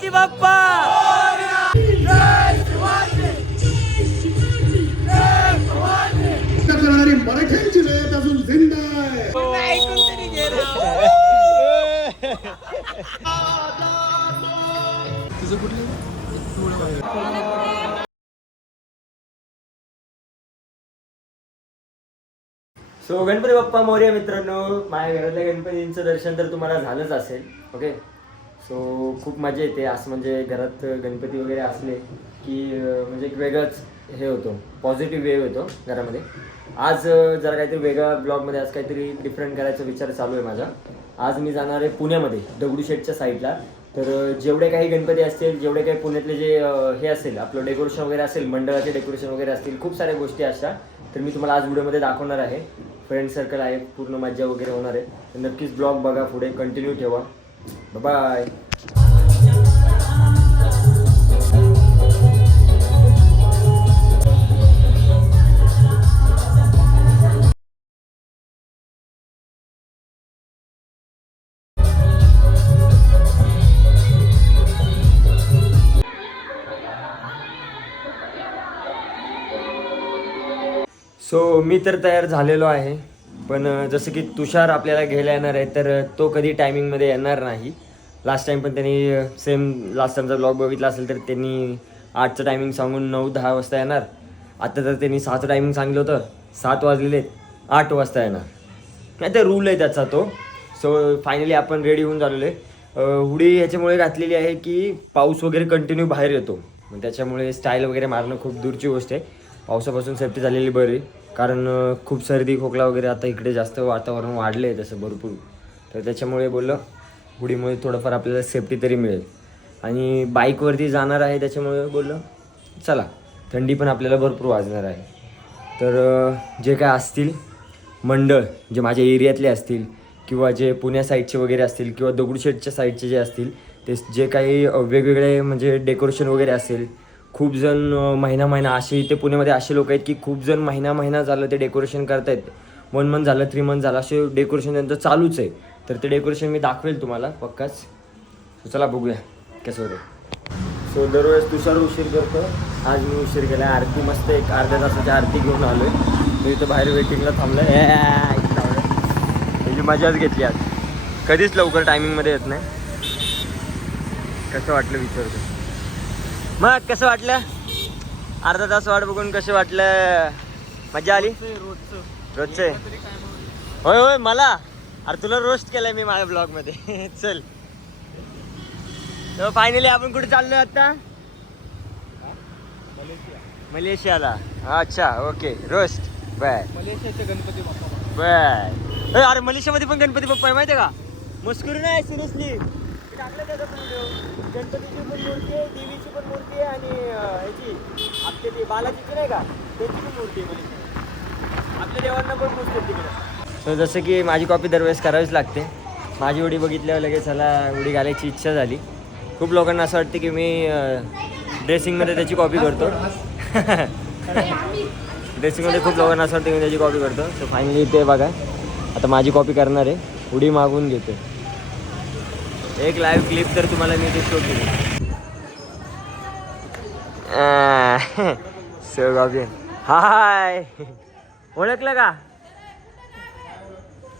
गणपती बाप्पा. मराठ्यांची वेळ अजून जिंदा आहे. तुझं कुठलं? सो गणपती बाप्पा मोरया मित्रांनो. माझ्या घरातल्या गणपतींचं दर्शन तर तुम्हाला झालंच असेल. ओके, सो खूप मजा येते असं म्हणजे घरात गणपती वगैरे असले की म्हणजे एक वेगळाच हे होतो, पॉझिटिव्ह वेव येतो घरामध्ये. आज जरा काहीतरी वेगळा ब्लॉगमध्ये आज काहीतरी डिफरंट करायचा विचार चालू आहे माझा. आज मी जाणार आहे पुण्यामध्ये दगडूशेठच्या साईडला. तर जेवढे काही गणपती असतील, जेवढे काही पुण्यातले जे हे असेल आपलं डेकोरेशन वगैरे असेल, मंडळाचे डेकोरेशन वगैरे असतील, खूप साऱ्या गोष्टी अशा तर मी तुम्हाला आज व्हिडिओमध्ये दाखवणार आहे. फ्रेंड सर्कल आहे, पूर्ण मजा वगैरे होणार आहे. तर नक्कीच ब्लॉग बघा, पुढे कंटिन्यू ठेवा. बाय. सो मी तर तयार झालेलो आहे, पण जसं की तुषार आपल्याला घ्यायला येणार आहे तर तो कधी टायमिंगमध्ये येणार नाही. लास्ट टाईम पण त्यांनी सेम लास्ट टाईमचा ब्लॉग बघितला असेल तर त्यांनी 8चं टायमिंग सांगून 9-10 वाजता येणार. आता तर त्यांनी 6चं टायमिंग सांगितलं होतं, 7 वाजलेले 8 वाजता येणार. नाही तर रूल आहे त्याचा तो. सो फायनली आपण रेडी होऊन झालेलो आहे. हुडी ह्याच्यामुळे घातलेली आहे की पाऊस वगैरे कंटिन्यू बाहेर येतो, मग त्याच्यामुळे स्टाईल वगैरे मारणं खूप दूरची गोष्ट आहे. पावसापासून सेफ्टी झालेली बरी, कारण खूप सर्दी खोकला वगैरे आता इकडे जास्त वातावरण वाढलं आहे तसं भरपूर. तर त्याच्यामुळे बोललं हुडीमुळे थोडंफार आपल्याला सेफ्टी तरी मिळेल. आणि बाईकवरती जाणार आहे त्याच्यामुळे बोललं चला, थंडी पण आपल्याला भरपूर वाजणार आहे. तर जे काय असतील मंडळ, जे माझ्या एरियातले असतील किंवा जे पुण्या साईडचे वगैरे असतील किंवा दगडूशेठच्या साईडचे जे असतील, ते जे काही वेगवेगळे म्हणजे डेकोरेशन वगैरे असेल, खूप जण महिना असे इथे पुण्यामध्ये असे लोक आहेत की खूप जण महिना झालं ते डेकोरेशन करतायत. 1 मंथ झालं, 3 मंथ झालं, असे डेकोरेशन त्यांचं चालूच आहे. तर ते डेकोरेशन मी दाखवेल तुम्हाला पक्काच. सो चला बघूया कसं होतं. सो दरवेळेस तुषार उशीर करतो, आज मी उशीर केला. आरती मस्त एक अर्ध्या तासाची आरती घेऊन आलो आहे. मी इथं बाहेर वेटिंगला थांबलं त्याची मजाच घेतली आज. कधीच लवकर टायमिंगमध्ये येत नाही. कसं वाटलं विचारतो. मग कसं वाटलं? अर्धा तास वाट बघून कसं वाटलं? मजा आली? रोजचं आहे. होय होय मला. अरे तुला रोस्ट केलंय मी माझ्या ब्लॉगमध्ये. चल, तर फायनली आपण कुठे चाललोय आता? मलेशियाला. अच्छा, ओके. Roast bye. मलेशियाचे गणपती बाप्पा बाय. अरे मलेशियामध्ये पण गणपती बाप्पा आहे माहिती आहे का? मुस्कुरी नाही, सिरियसली टाकलं त्याचा व्हिडिओ. गणपतीची पण मूर्ती आहे, देवीची पण मूर्ती आहे आणि ह्याची आपली ती बालाजीची नाही का, त्याची पण मूर्ती आहे मलेशियात. आपल्या देवांना पण पुजतात तिकडे. सो जसं की माझी कॉपी दरवेळेस करावीच लागते. माझी उडी बघितल्यावर लगेच मला उडी घालायची इच्छा झाली. खूप लोकांना असं वाटतं की मी ड्रेसिंगमध्ये त्याची कॉपी करतो. ड्रेसिंगमध्ये खूप लोकांना असं वाटतं की मी त्याची कॉपी करतो. सो फायनली ते बघा, आता माझी कॉपी करणार आहे. उडी मागून घेतो. एक लाईव्ह क्लिप तर तुम्हाला मी ते शो केली. So copy. हाय, ओळखलं का?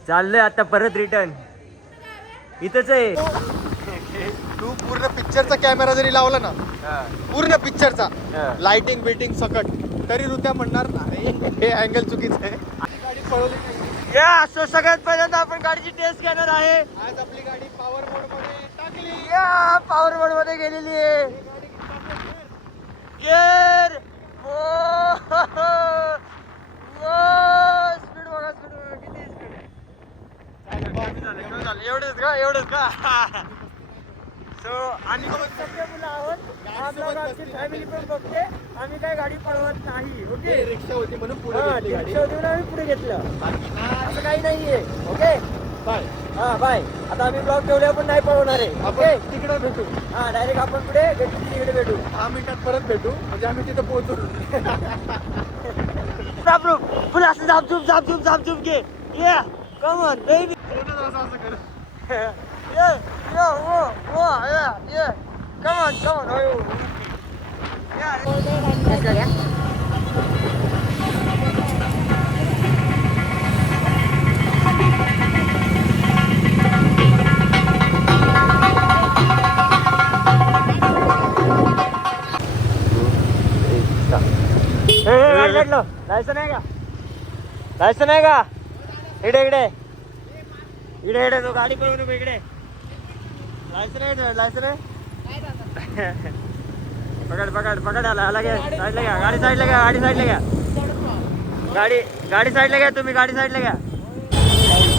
चाललंय आता परत रिटर्न. इथंच आहे. तू पूर्ण पिक्चरचा कॅमेरा जरी लावला ना, पूर्ण पिक्चरचा लाइटिंग बिटिंग सकट, तरी ऋत्या म्हणणार नाही हे अँगल चुकीचं आहे. गाडी पळवली नाही. सो सगळ्यात पहिल्यांदा आपण गाडीची टेस्ट घेणार आहे. आज आपली गाडी पॉवर मोड मध्ये टाकली. पॉवर मोड मध्ये गेलेली आहे. गेअर स्पीड बघा, स्पीड बघा किती स्पीड. एवढंच का? सो आम्ही सगळे मुलं आहोत. आमची फॅमिली पण बघते. आम्ही काय गाडी पळवत नाही. ओके, रिक्षा होती म्हणून पुढे रिक्षा होती म्हणून आम्ही पुढे घेतलं. असं काही नाहीये. Okay bye. हा बाय. आता आम्ही ब्लॉग ठेवल्यावर पण नाही पळवणार आहे. ओके, तिकडे भेटू. हा डायरेक्ट आपण पुढे तिकडे भेटू. 10 मिनिटात परत भेटू, म्हणजे आम्ही तिथे पोहोचू. फुल असं झापझूप घे. ये कम ऑन बेबी. असं कर. ये कम ऑन लायसन आहे का? लायसन आहे का? इकडे इकडे इकडे इकडे तो गाडी पळवून नको इकडे. लायसन आहे, लायसन आहे. पकड पकड पकड. आला घ्या, साईडला घ्या गाडी, साईडला घ्या गाडी, साईडला घ्या गाडी, गाडी साईडला घ्या तुम्ही, गाडी साईडला घ्या.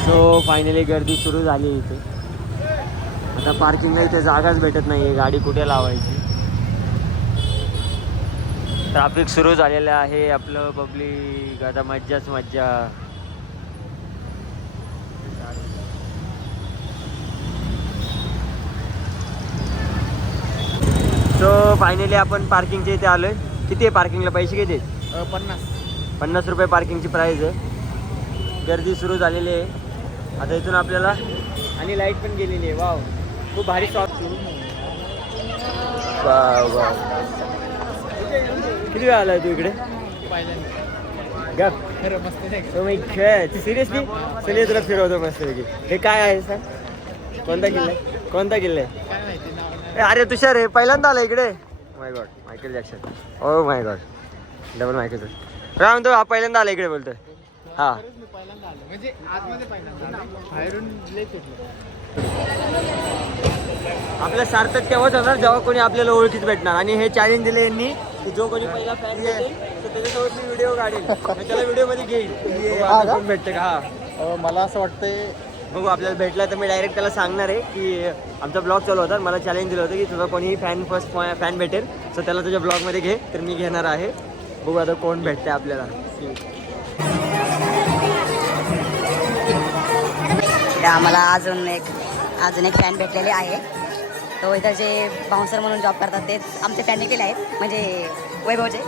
सो फायनली गर्दी सुरू झाली इथे. आता पार्किंगला इथे जागाच भेटत नाहीये, गाडी कुठे लावायची. ट्रॅफिक सुरू झालेलं आहे. आपलं पब्लिक आता मज्जाच मज्जा. सो फायनली आपण पार्किंगच्या इथे आलोय. किती आहे पार्किंगला पैसे किती आहेत? 50 रुपये पार्किंगची प्राइस आहे. गर्दी सुरू झालेली आहे आता इथून आपल्याला. आणि लाईट पण गेलेली आहे. वाव, खूप भारी शॉप. Wow wow. किती वेळा आलाय तू इकडे? गप सिरियसली चलिए तुला फिरवतो मस्त. हे काय आहे सर? कोणता किल्ला आहे? कोणता किल्ला आहे? अरे तुषार हे पहिल्यांदा आला इकडे. My God, Michael Jackson. Oh my God, double Michael Jackson. काय म्हणतो हा पहिल्यांदा आला इकडे बोलतोय? हा म्हणजे आतमध्ये बाहेरून आपलं सार्थक तेव्हाच होणार जेव्हा कोणी आपल्याला ओळखीच भेटणार. आणि हे चॅलेंज दिले यांनी की जो कोणी पहिला फॅन भेटेल तर त्याच्यासोबत मी व्हिडिओ काढेल, त्याला व्हिडिओ मध्ये घेईल कोण भेटते का. हा मला असं वाटतंय बघू आपल्याला भेटला तर मी डायरेक्ट त्याला सांगणार आहे की आमचा ब्लॉग चालू होता, मला चॅलेंज दिलं होतं की तुझा कोणी फर्स्ट फॅन भेटेल तर त्याला तुझ्या ब्लॉगमध्ये घे. तर मी घेणार आहे. बघू आता कोण भेटते आपल्याला. आम्हाला अजून एक फॅन भेटलेले आहे. तो इथं जे बाउन्सर म्हणून जॉब करतात तेच आमचे फॅन निघलेले आहेत, म्हणजे वैभवचे.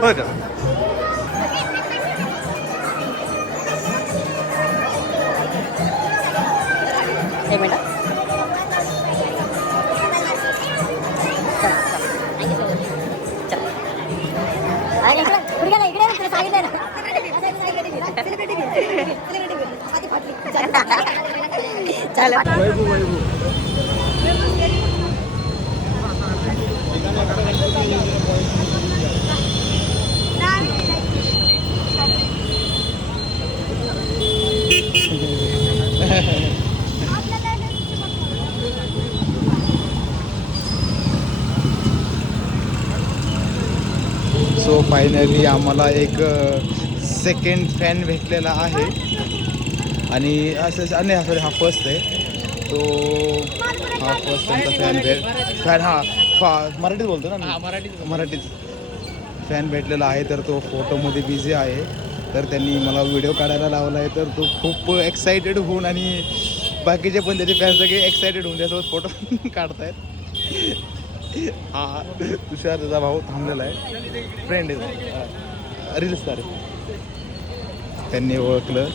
हो का? एक मिनिट. सो फायनली आम्हाला एक सेकंड फॅन भेटलेला आहे. आणि असं आणि हा फर्स्ट आहे. तो हा फर्स्ट त्यांचा फॅन मराठीत बोलतो ना. मराठीत फॅन भेटलेला आहे. तर तो फोटोमध्ये बिझी आहे. तर त्यांनी मला व्हिडिओ काढायला लावला आहे. तर तो खूप एक्सायटेड होऊन आणि बाकीचे पण त्याचे फॅन सगळे एक्सायटेड होऊन त्यासोबत फोटो काढतायत. हा तुषार त्याचा भाऊ थांबलेला आहे. फ्रेंड आहे, रील स्टार आहे. त्यांनी ओळखलं.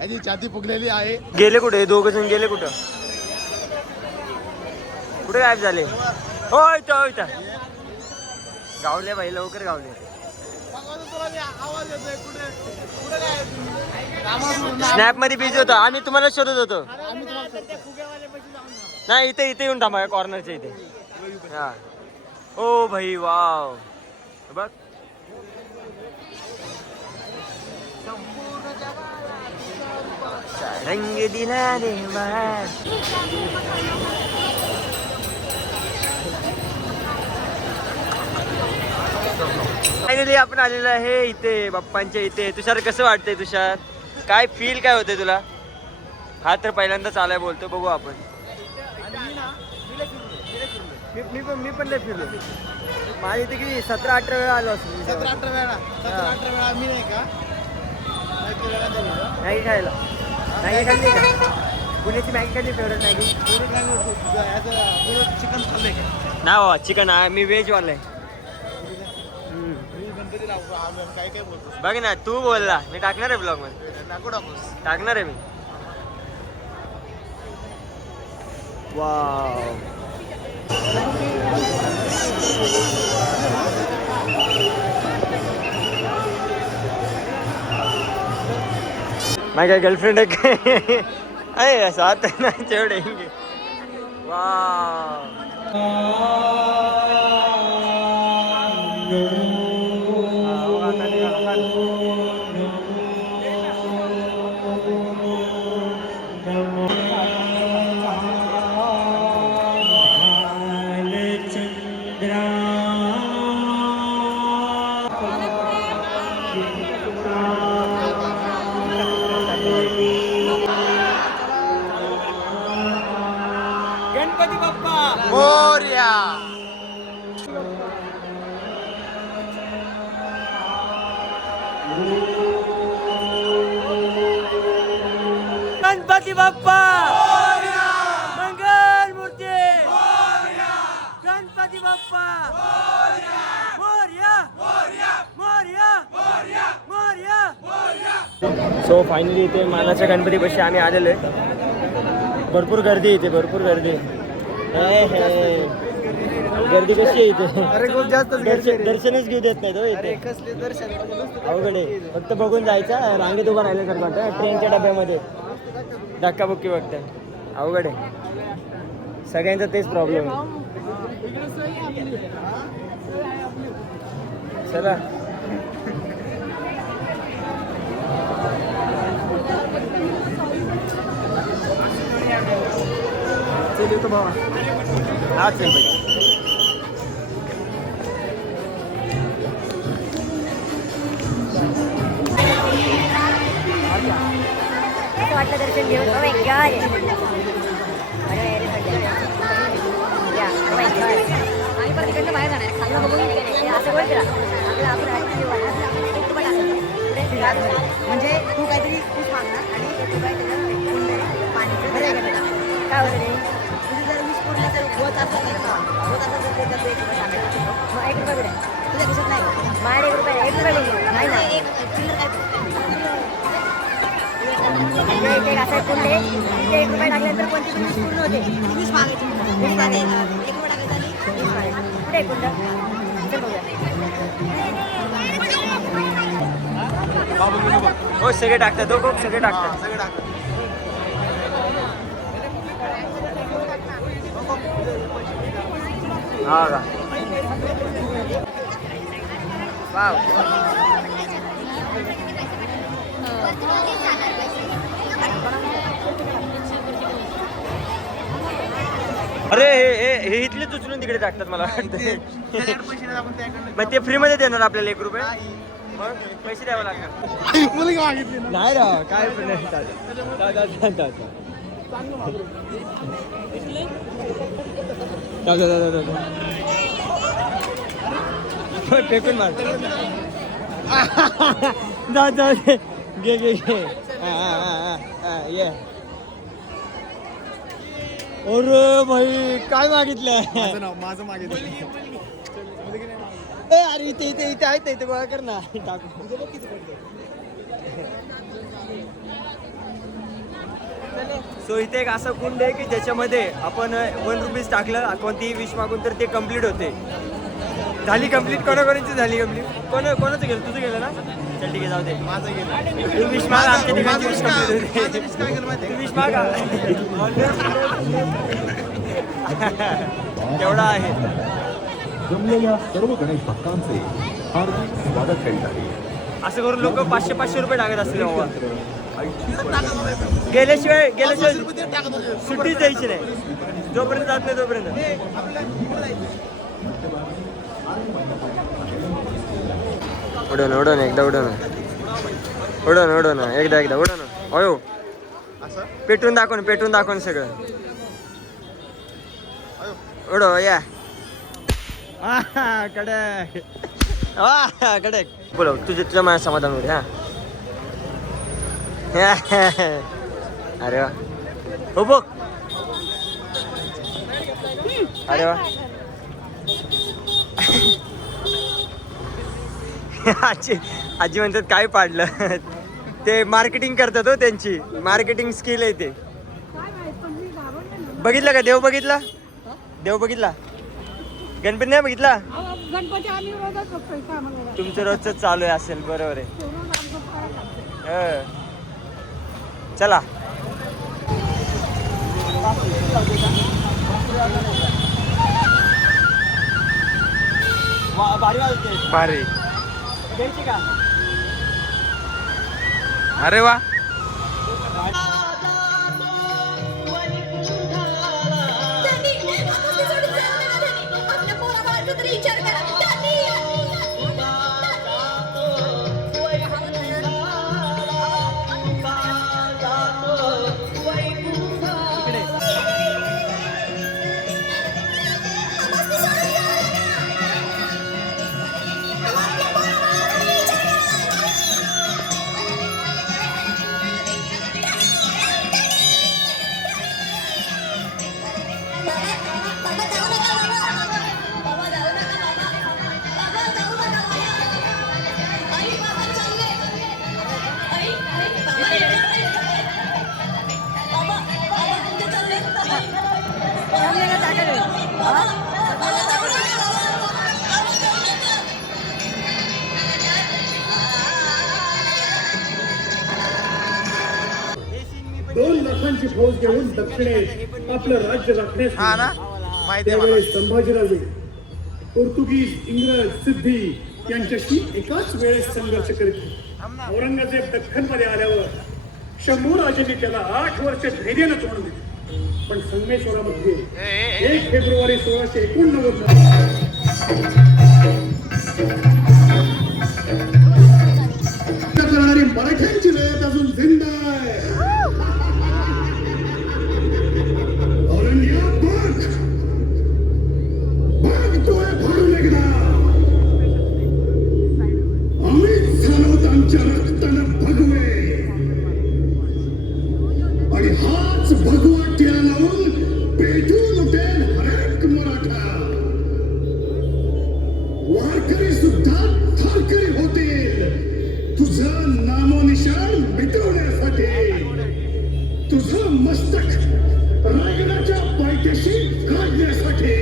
याची छाती फुगलेली आहे. गेले कुठे दोघ जण? गेले कुठं? कुठे गायब झाले? हो इथं इथं गावले भाई, लवकर गावले. स्नॅप मध्ये बिझी होतो. आम्ही तुम्हाला शोधत होतो. नाही इथे इथे येऊन थांबा कॉर्नरच्या इथे. हा ओ भाई वाव बघ. रंग दिला रे फायनली आपण आलेलो आहे इथे बाप्पांच्या इथे. तुषार कसं वाटतंय? तुषार काय फील काय होतंय तुला? हा तर पहिल्यांदाच आलाय बोलतो. बघू आपण. मी पण लय फिरलो. माझ्या इथे किती 17-18 वेळा आलो असेल. 17-18 वेळा मी नाही का नाही खायला नाही खाल्ली का? पुण्याची मॅगी कधी फेवरेट मॅगी? चिकन खाल्लंय का? नाही बाबा चिकन आहे, मी व्हेजवाला आहे. काय काय बोलतो बघ ना तू बोलला, मी टाकणार आहे ब्लॉग मध्ये, नको टाकूस. टाकणार आहे मी. वाव माझी काय गर्लफ्रेंड आहे काय? अरे साथ ना छोडेंगे. वाव गणपती बाप्पा मोरया. गणपती बाप्पा मंगल मूर्ती गणपती बाप्पा मोरया मोरया मोरया. सो फायनली इथे मानाच्या गणपतीपाशी आम्ही आलेलो आहे. भरपूर गर्दी इथे, भरपूर गर्दी. गर्दी कशी आहे इथे? अरे खूप जास्त दर्शनच घेऊ देत नाही इथे. कसले दर्शन अवघड आहे, फक्त बघून जायचा, रांगेत उभा राहिल्यासारखं वाटतं ट्रेनच्या डब्यामध्ये धक्काबुक्की बघतं. अवघड आहे, सगळ्यांचा तेच प्रॉब्लेम आहे. चला येतो बाबा. हा चल पाहिजे. असं वाटलं दर्शन घेऊन. Oh my God. अरे अरे या oh my God. आम्ही परत इकडनं बाहेर जाणार आहे. खाल्लं बघून हे असं बोल तिला आपलं आपण म्हणजे तू काहीतरी तूच मागणार आणि तू काय त्याचं पाणीचं काय होतं रे तुझी जर वीस पूर्ण जर होत असेल तर ते त्याचं 1 रुपये टाकायचं. मग 1 रुपये कुठे तुझ्या खिशात नाही माझ्या 1 रुपये 1 रुपये नाही ना एक चिल्लर काय ते असं कुंडे तिथे 1 रुपये टाकल्यानंतर 25 पूर्ण होते. 20 मागायचे 20 मागायचे 1 रुपये टाकायचा आणि 20 मागायचे. कुठे कुंड चल बघूया. हो सगळे टाकतात, हो खूप सगळे टाकतात. सगळे टाकतात. हा का वाव. अरे हे इथलेच उचलून तिकडे टाकतात मला वाटतं. मग ते फ्री मध्ये देणार आपल्याला 1 रुपये, मग पैसे द्यावे लागणार. नाही राव काय फेकून मार. जाऊ घे घे घे. ये. अरे भाई काय मागितलंय? माझं मागितलं. अरे इथे इथे इथे आहेत, इथे गोळा कर ना. सो इथे एक असं कुंड आहे की ज्याच्यामध्ये आपण 1 रुपीज टाकलं कोणतीही विश मागून तर ते कम्प्लीट होते. झाली कम्प्लीट? कोणाकोणाची झाली कम्प्लीट? कोणाचं गेलं? तुझं गेलं ना? चल ठीक आहे जाऊ दे. माझं गेलं. तू विश माग, आमच्या ठिकाणची विश कम्प्लीट होते. तू विश मागा. तेवढा आहे. जमलेल्या सर्व गणेश भक्तांचे हार्दिक स्वागत करीत आहे. असं करून लोक 500-500 रुपये टाकत असतील बाबा. गेल्याशिवाय सुट्टीच द्यायची नाही, जोपर्यंत जात नाही तोपर्यंत. उडवण उडवण एकदा उडवण उडवण उडवण एकदा एकदा उडवण. अयो पेटून दाखवून सगळं उडव या. कडक कडक. बोलो तुझं माझ्या समाधान होते. हा अरे वा हो बघ. अरे वा. आजी म्हणतात काय पाडलं. ते मार्केटिंग करतात हो, त्यांची मार्केटिंग स्किल आहे ते. बघितलं का देव? बघितला देव? बघितला गणपती? नाही बघितला. गणपती आम्ही रोजच बघतोय कामाला. तुमचं रोजच चालू आहे असेल. बरोबर आहे. चला. भारी. अरे वा. दोन लाखांची फौज घेऊन दक्षिणेत आपलं राज्य राखण्यास हा ना, माहिती आहे मला. त्यावेळेस संभाजीराजे पोर्तुगीज, इंग्रज, सिद्धी यांच्याशी एकाच वेळेस संघर्ष करीत होते. औरंगजेब दख्खनमध्ये आल्यावर शंभूराजांनी त्याला 8 वर्ष धैर्यानं तोंड दिले. पण संगमेश्वरामध्ये 1 फेब्रुवारी 1689 करणारी मराठ्यांची लढत अजून जिंद आहे. औरंगजेब बघतोय फाडून एकदा. आम्हीच झालो आमच्या रक्तानं भगवे आणि हाच भगवा टिळा लावून पेटून उठेल हरेक मराठा. वारकरी सुद्धा थारकरी होतील तुझं नामोनिशाण मिटवण्यासाठी. तुझं मस्तक रायगडाच्या पायथ्याशी काढण्यासाठी.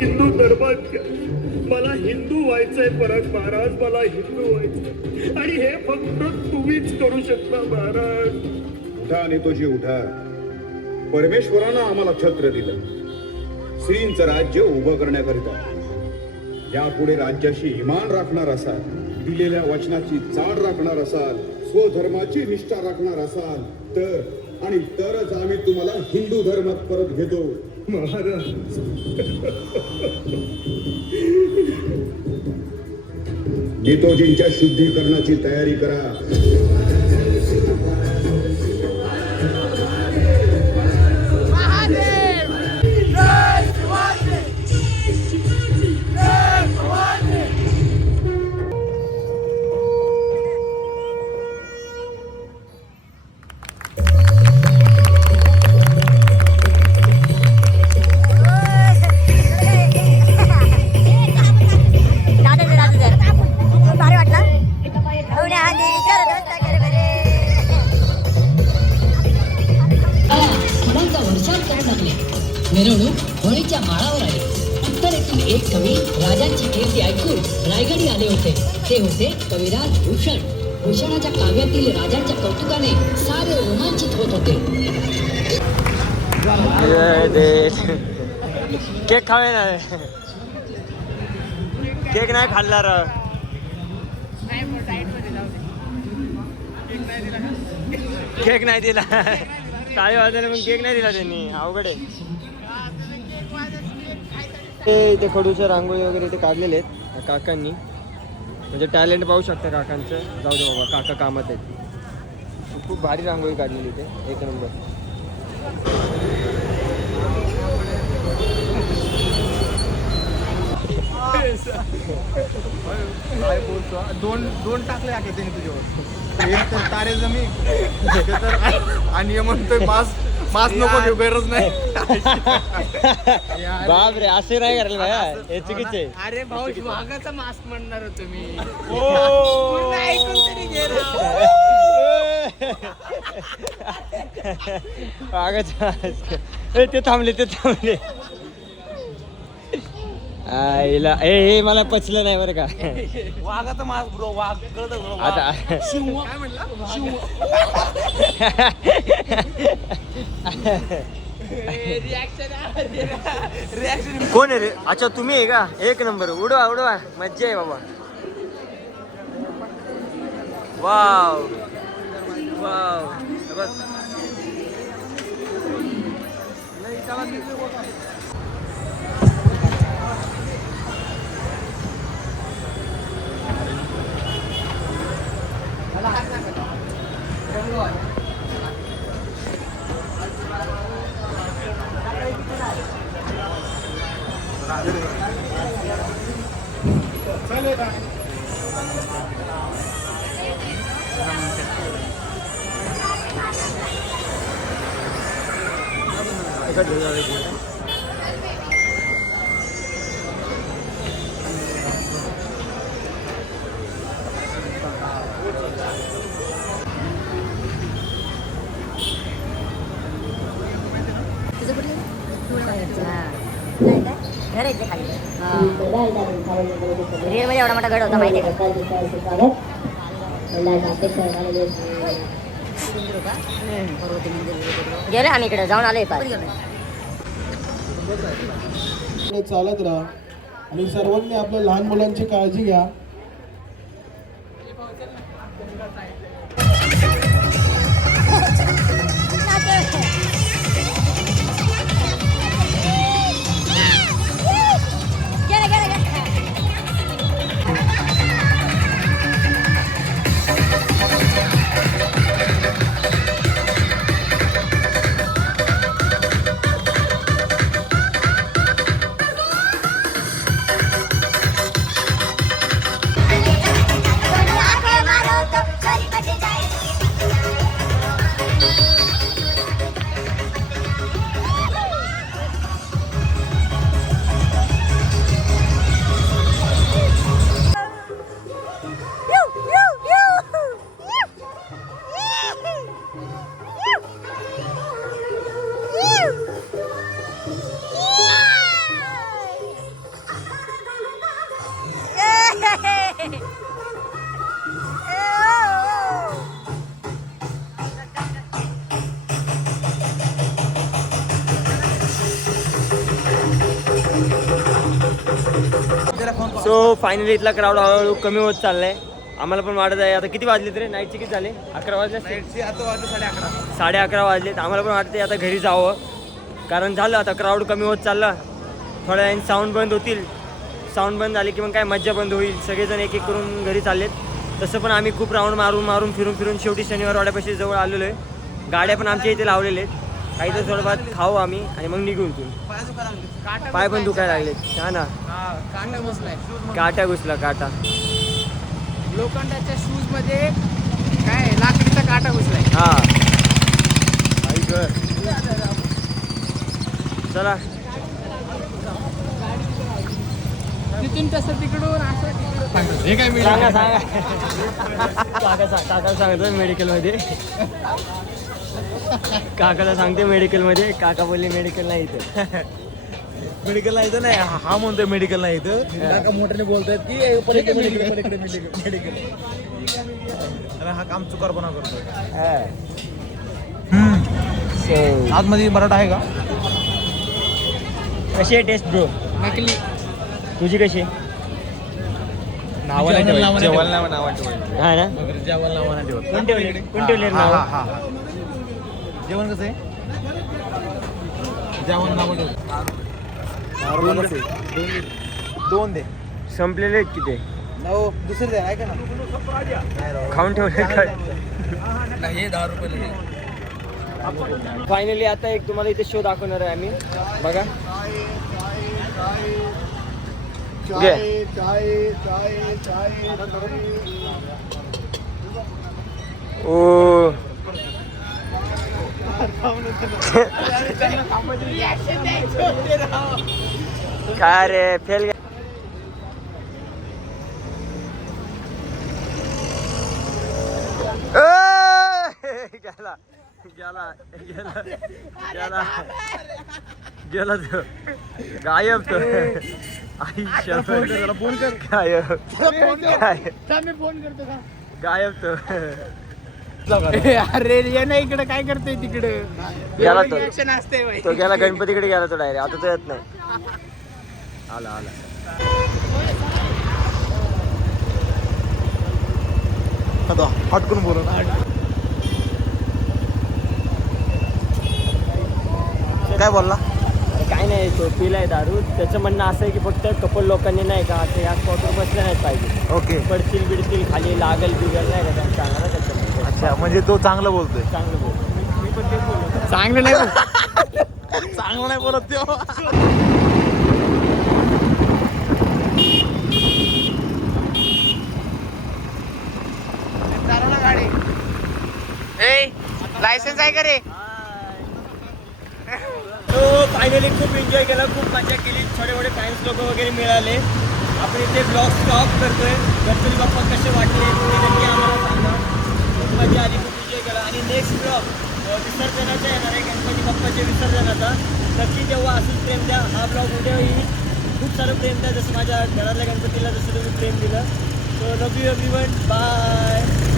हिंदू धर्मात मला हिंदू व्हायचंय परत महाराज. मला हिंदू व्हायचंय आणि हे फक्त तुम्हीच करू शकता महाराज. उठा नेतोजी उठा. परमेश्वरानं आम्हाला छत्र दिलं श्रींचं राज्य उभं करण्याकरिता. यापुढे राज्याशी इमान राखणार असाल, दिलेल्या वचनाची चाड राखणार असाल, स्वधर्माची निष्ठा राखणार असाल तर आणि तरच आम्ही तुम्हाला हिंदू धर्मात परत घेतो महाराज. नेतोजींच्या शुद्धीकरणाची तयारी करा. भारी वाटला. मिरवणूक होळीच्या माळावर आली. उत्तरेतील एक कवी राजांची कीर्ती ऐकून रायगडी आले होते. ते होते कविराज भूषण. भूषणाच्या काव्यातील राजांच्या कौतुकाने सारे रोमांचित होत होते. केक खावे ना, केक नाही खाल्ला र. केक नाही दिला, काय वाजले मग केक नाही दिला त्यांनी, अवघड आहे. ते खडूच्या रांगोळी वगैरे ते काढलेले आहेत काकांनी, म्हणजे टॅलेंट पाहू शकता काकांचं. जाऊ दे बाबा, काका कामात आहेत. खूप भारी रांगोळी काढलेली ते, एक नंबर. दोन टाकले आहे त्यांनी तुझ्यावर. एक तर तारे जमी आणि म्हणतोय मास्क नको घेऊ, गरज नाही. बाप रे, असे नाही करायला बाया, हे चुकीचे आहे. अरे भाऊ, वाघाचा मास्क म्हणणार होतो मी. ते थांबले. आईला हे मला पचलं नाही बरं का. वाघाचा मास्क ब्रो, वाघ कळतं आता काय म्हणला? कोण आहे रे? अच्छा तुम्ही आहे का? एक नंबर. उडवा मज्जा आहे बाबा. वाव घर आहे खाली. रिअलमध्ये एवढा मोठा गड होता माहिती आहे का? गेले आम्ही इकडे जाऊन आलोय. चालत राहा आणि सर्वांनी आपल्या लहान मुलांची काळजी घ्या. सो फायनली इथला क्राऊड हळूहळू कमी होत चाललाय. आम्हाला पण वाटत आहे. आता किती वाजले तरी नाईटचे किती झाले? 11 वाजले असतील. 11:30 वाजलेत. आम्हाला पण वाटते आता घरी जावं, कारण झालं आता क्राऊड कमी होत चालला. थोड्या वेळाने साऊंड बंद होतील. साऊंड बंद झाले की मग काय मज्जा बंद होईल. सगळेजण एक एक करून घरी चाललेत. तसं पण आम्ही खूप राऊंड मारून फिरून शेवटी शनिवार वाड्यापाशी जवळ आलेलो आहे. गाड्या पण आमच्या इथे लावलेल्या आहेत. काही तर थोडं बहुत खाऊ आम्ही आणि मग निघू इथून. पाय पण दुखायला लागलेत. हा ना, काटा बसलाय. काटा घुसला. काटा लोखंडाच्या शूज मध्ये काय लाकडीचा काटा घुसलाय. हा, चला तिथून तसं तिकडून असं. हे काय सांगा काका सांगतो मेडिकल मध्ये. काकाला सांगते मेडिकलमध्ये, काका बोलले मेडिकल नाही इथं. मेडिकल नाही इथं, नाही हा म्हणतोय मेडिकल नाही इथं. काका मोठ्याने बोलतायत की मेडिकल. आणि हा काम चुकारपणा करतोय. आतमध्ये बटाटा आहे का? कशी आहे टेस्ट ब्रो? नकली. तुझी कशी? नाव नाही ठेवायचं. हा ना? कोण ठेवले नाव? जेवण कसं आहे? जेवण नाव दोन दे. संपलेले आहेत की ते? दुसरे दे आहे का ना? खाऊन ठेवले काय? नाही 10 रुपये. फायनली आता एक तुम्हाला इथे शो दाखवणार आहे आम्ही. बघा घे. ओ काय रे फेल गे- गेला गेला गेला गेला गेला तो गायब तो आयुष्य फोन कर. गायब फोन करतो का? गायब तो अरे ये ना इकडे काय करतोय तिकडे? गेला तो असते बाई. तो गेला गणपतीकडे गेला तो डायरेक्ट. आता तो येत नाही. आला आला आता हटकून बोलू ना. काय बोलला? अरे काय नाही, तो पिलाय दारू. त्याचं म्हणणं असं आहे की फक्त कपल लोकांनी नाही का असं या स्पॉटवर बसले नाहीत पाहिजे. ओके. पडतील बिडतील खाली लागल बिगल नाही का त्यांना सांगा ना त्याच्यामध्ये. अच्छा, म्हणजे तो चांगलं बोलतोय. चांगलं बोल. मी पण तेच बोललो. चांगलं नाही चांगलं नाही बोलत तो. गाडी. लायसन्स आहे का रे? तो फायनली खूप एन्जॉय केला, खूप मजा केली. छोटे मोठे फॅन्स लोक वगैरे मिळाले. आपण इथे ब्लॉग स्टॉप करतोय. गणपती बाप्पा कसे वाटले ते नक्की आम्हाला सांगा. खूप मजा आली, खूप एन्जॉय केला. आणि नेक्स्ट ब्लॉग विसर्जनाचा येणार आहे, गणपती बाप्पाच्या विसर्जनाचा. नक्की तेव्हा असंच प्रेम द्या. हा ब्लॉग उद्या येईल. खूप सारं प्रेम द्या, जसं माझ्या घरातल्या गणपतीला जसं तुम्ही प्रेम दिलं. So love you everyone. Bye.